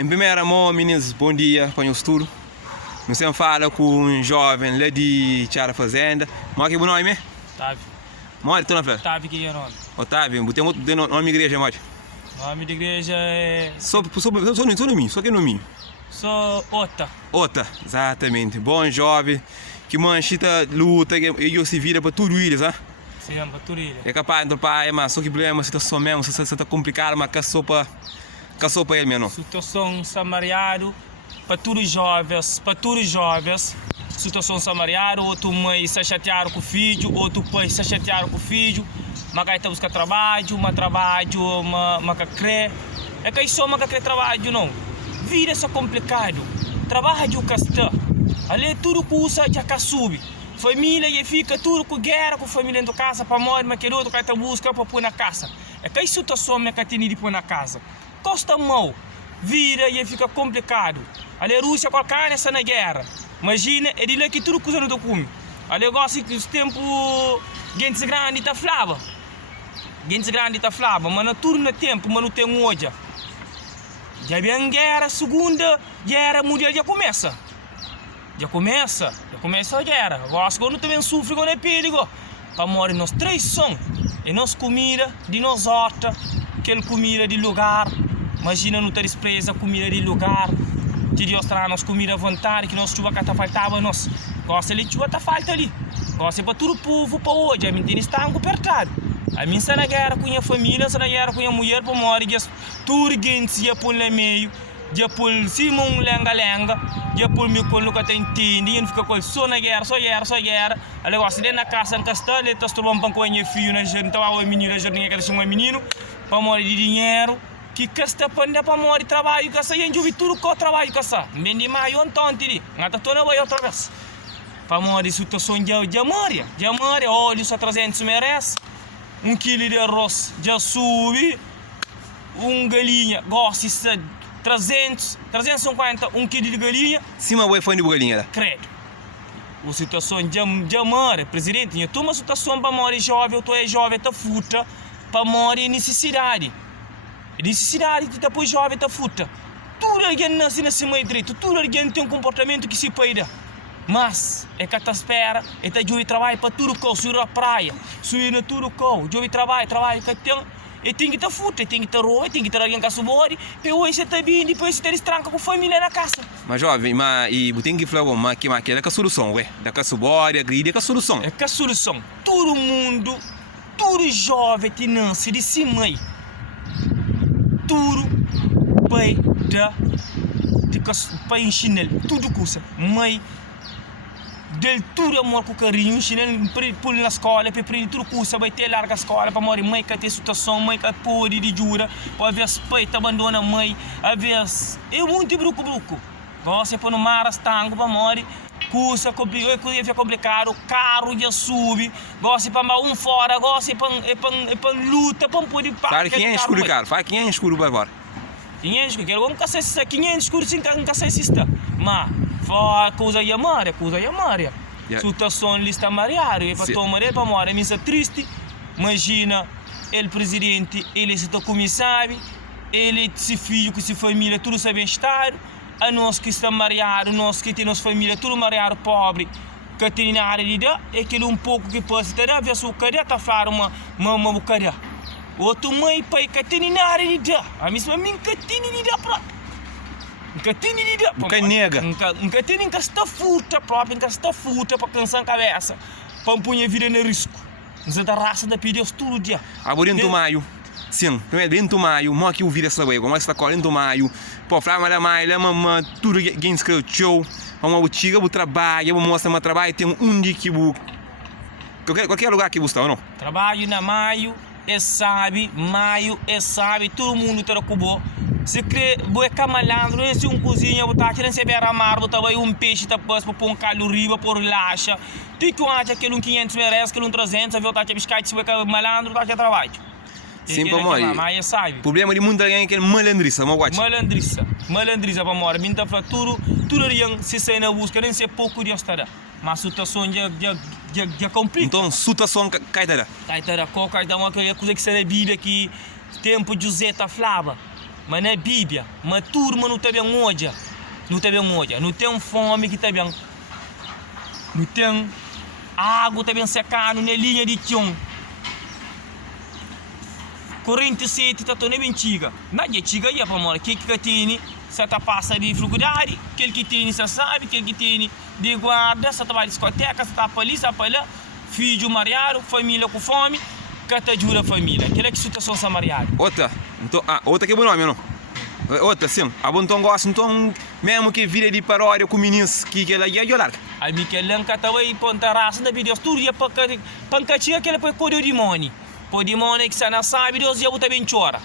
Em primeira mão, meninos, bom dia para o tudo. Eu sempre falo com um jovem lá de Tiara Fazenda. Mas que bom nome, Otávio. Mora, tu na frente? Otávio que é nome. Otávio, tem outro nome de igreja, mora? O nome da igreja é... Só no mim, só que no mim. Sou Ota. Ota, exatamente. Bom jovem, que manchita luta, e se vira para tudo isso, né? Se chama Turilha. É capaz de pai, mas só que problema, situação mesmo, se está complicado, mas caçou para ele mesmo. Situação samariado para todos os jovens, situação samariado, outro mãe se chatearam com o filho, outro pai se chatearam com o filho, mas aí está buscar trabalho, mas crê. É que isso mas crê trabalho não. Vida é complicado. Trabalho que está. Ali tudo que usa já que sube. Família e fica tudo com guerra com a família dentro da casa para morrer, mas que outro que está busca para pôr na casa. É que isso está só que tem de pôr na casa. Costa mal. Vira e fica complicado. Ali a Rússia qualquer nessa na guerra. Imagina, é de lá que tudo coisa não está comendo. Ali gosta que os tempos gente grande está flava. Gente grande está flava, mas não tudo no tempo, mas não tem hoje. Já vem guerra, segunda guerra mundial já começa. Já começa a guerra. Nós quando também sofre com o perigo. Para morrer nós três são. E nós comida de nós outra, aquela comida de lugar. Imagina não ter despreza comida de lugar. Que Deus traz nós comida à vontade, que nós chuva que tá faltava nós. Gosta ali chuva tá falta ali. Gosta para tudo povo para hoje, a mim tem está apertado. A mim está na guerra com a família, está na guerra com a mulher para morrer, tudo gente ia por no meio. Já por Simon lenga, já por mim quando nunca tem entende, e fica com só na guerra. Ali eu acidente na casa em castelo, ele está estourando com a filho na gente, então o menino, ninguém quer chamar menino, para morrer de dinheiro, que casta para morrer trabalho, que essa gente ouve tudo com trabalho, que essa, bem de maio então tiri, ngata toda vai outra vez, para morrer situação já morre, olha só 300 merece, 1 quilo de arroz já sube, galinha, gosta de 350, 1 quilo de galinha. Cima vai foi de galinha lá. Credo. A situação já morre, presidente. Tu uma situação para morrer jovem, tu é jovem, tá futa, para morrer necessidade. Necessidade que depois jovem tá futa. Tudo alguém nasce nesse meio direito, tudo alguém tem um comportamento que se peida. Mas é que tá espera, é que eu trabalho para tudo que subir a praia, subir na tudo que eu trabalho que tem. E tem que estar futa, tem que estar roupa, tem que estar alguém com a subori, e hoje você está bem, depois você tranca com a família na casa. Mas jovem, e tem que falar uma que é a solução, ué? Da que a subori, a gride, é a solução. É que a solução. Todo mundo, todo jovem que nasce de cima aí, tudo para ensinar, tudo coisa, mãe, del tudo amor com carinho, ensinar por na escola, para aprender tudo coisa, vai ter larga escola para morrer, mãe que tem situação, mãe que pode de jura, às vezes pai abandona a mãe, às vezes é muito bruco. Gosta para no mar estango para morrer, coisa complicado, carro já sube, gosta para um fora, gosta para luta, para poder pagar. Fala 500 escuro, cara, fala 500 escuro para agora. 500 escuro, quero um cacete, 500 escuro, sem cacete, mas coisa é maria. Situação lista mariário, e para tomar para morrer, me triste. Imagina, ele presidente, ele se comissário, ele se filho, que se família, tudo se bem-estar. A nós que está mariado, nós que temos família, tudo mariado pobre, que tem na área de dar, é aquele um pouco que pode ter, a ver se o cara está falando uma bucaria. Outro mãe, pai, que tem na área de dar, a mesma mim que tem de dar para. Nunca tem de dar. Nunca nega. Nunca tem nunca está furta própria, nunca está furta para cansar a cabeça, para pôr a vida no risco. Não se dá raça de pedir tudo dia. Agora dentro do maio, sim, não é dentro do maio, mas que o vira essa coisa, mas está correndo do maio, pô, flama da maio, mas tudo que escreve show, uma botiga, o trabalho, eu mostro meu trabalho, tem dia que o qualquer lugar que você está ou não? Trabalho na maio, maio, todo mundo está com se crê, boa malandro, se cozinha, botar aqui nesse beira-mar, botar um peixe, para pôr caldo riba, por relaxa. Tem que acha que 500 merece, que 300, a voltar a biscate, se boa malandro, tá aqui a trabalho. Sim, para morrer. Mas sabe. O problema de muita gente é que é malandriça, não gosta. Malandriça para morrer. Minta para tudo alguém se sai na busca, nem se pouco de estar. Mas a situação já complica. Então, a situação caetara. Caetara, aquela coisa que se bebe aqui, tempo José tá flava. mas na Bíblia, mas turma não tem moja. Não tem moja. Não tem fome que tem. Não tem água também secando na linha de chão. Corrente sete tá tão bem chiga. Nadie chiga ia para mora. Que tem, você tá passa de dificuldade. Aquele que tem, você sabe. Aquele que tem de guarda, você tá para discoteca, você tá para ali, você para lá. Filho mariado, família com fome. Que te ajuda a família. Aquela é que situação samariado. Outra. Então, outra que é bom nome, não? Outra, sim. A bom então gosta, então, mesmo que vira de paródia com meninos que ela ia jogar. A mim que ela não cataway ponta raça da vídeo tudo ia pancatia que ela foi cor de demônio. Por demônio que você não sabe, Deus ia botar bem chora.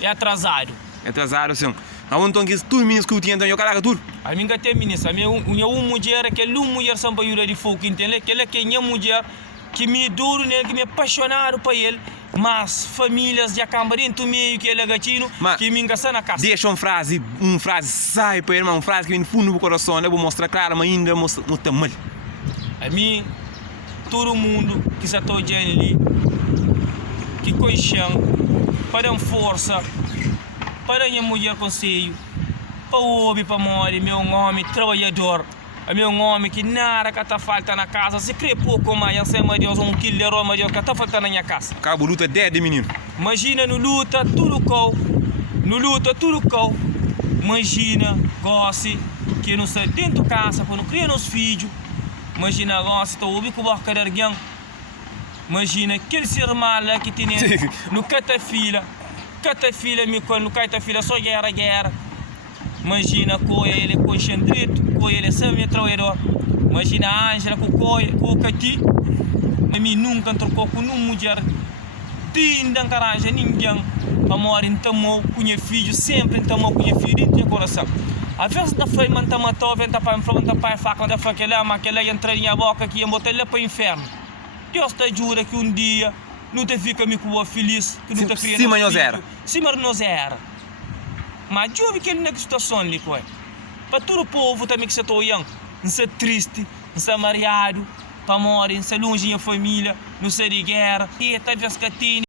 É atrasado. É atrasado, sim. A bom então que tudo meninos que eu tinha, então eu caraca tudo. A mim que tem meninos, a minha mulher que uma mulher são para ir de fogo, entende? Aquela que é minha mulher que me duro nele, que me apaixonado por ele. Mas famílias de acambarinho meio que ele é gatino, que me engaça na casa. Deixa uma frase sai para ele, uma frase que vem no fundo do coração, eu vou mostrar claro, mas ainda mostra mal. A mim, todo mundo que já está ali, que coixão, para força, para minha mulher conselho, para o homem, para morrer, meu homem trabalhador. É meu homem que nada que está falta na casa. Se crê pouco mais, sem Deus, quilo de Roma, que está faltando na minha casa. Cabo luta 10 de menino. Imagina, no luta tudo cão. No luta tudo cão. Imagina, goste, que não está dentro de casa, quando cria nos filhos. Imagina, goste, estou ouvindo com o barco de alguém. Imagina, aquele ser mal que tem no cata-filha. Cata-filha, no cata-filha, só guerra. Imagina com ele com xandrito, com ele semi-traidor. Imagina a Ângela com o Cati. A mim nunca trocou com uma mulher. Tinha caranja ninguém. Amor, então, com o filho, sempre então, com o filho dentro do coração. A vez da foi manta matou, vem tapar em frente, tapar em faca, onde foi aquela entra em a boca que ia botar ele para o inferno. Deus te jura que um dia não te fica me com feliz, que não te cria. Sim, mas não era. Sim, mas não era. Mas eu vi que ele não é situação ali, para todo o povo também que você está olhando, não ser triste, não ser mariado, para morrer, não ser longe da família, não ser de guerra, e talvez que tem